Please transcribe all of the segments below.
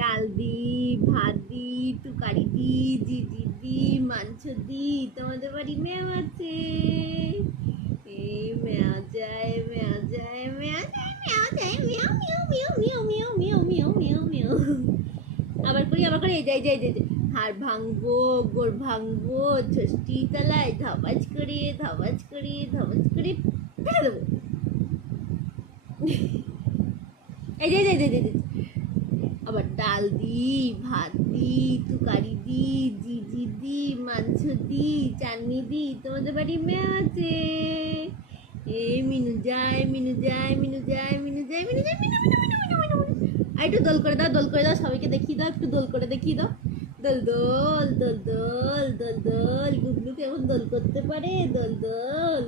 ডাল দি, ভাত দি, তরকারি দি, জিজি দি, মাংস দি। তোমাদের বাড়ি মেও আছে। এই মেয়া যায়, মেয়া যায়, মেয়া যায়, মেয়া যায়, মেয়াও মেয়াও মেয়াও মেয়াও মেয়াও মেয়াও মেয়াও মেয়াও। আবার করি এই যাই যাই যাই। হাড় ভাঙবো, গোড় ভাঙবো, ষষ্ঠী তলায় ধবাজ করে ধবাজ করে ধবাজ করে ফেলে দেবো। এই যাই যাই যাই যাই। আবার ডাল দি, ভাত দি, তরকারি দি, জিজি দি, মাংস দি, চাটনি দি। তোমাদের বাড়ি মেয়ে আছে। এই মিনু যায়, মিনু যায়, মিনু যায়, মিনু যায়, মিনু যায়, মিনু মিনু মিনু মিনু মিনু মিনু। আর একটু দোল করে দাও, দোল করে দাও, সবাইকে দেখিয়ে দাও, একটু দোল করে দেখিয়ে দাও। দোল দোল দোল দোল দোল দোল। গুগলু কেমন দোল করতে পারে। দোল দোল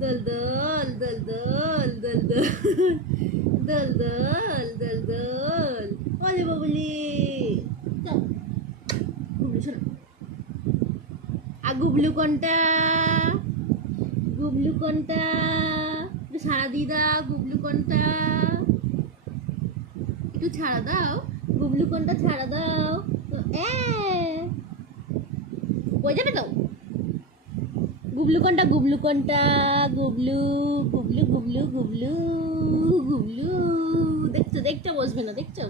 দোল দোল দোল দোল দোল দোল দোল দোল দোল দোল। বলে বাবুলি যাও। গুবলু শোনো। আর গুবলু কোনটা? গুবলু কোনটা? একটু ছাড়া দিয়ে দাও। গুবলু কোনটা? একটু ছাড়া দাও। গুবলু কোনটা ছাড়া দাও। কই যাবে তো? গুবলু কোনটা? গুবলু কোনটা? গুবলু গুবলু গুবলু গুবলু গুবলু। দেখছো দেখছো, বসবে না দেখছো।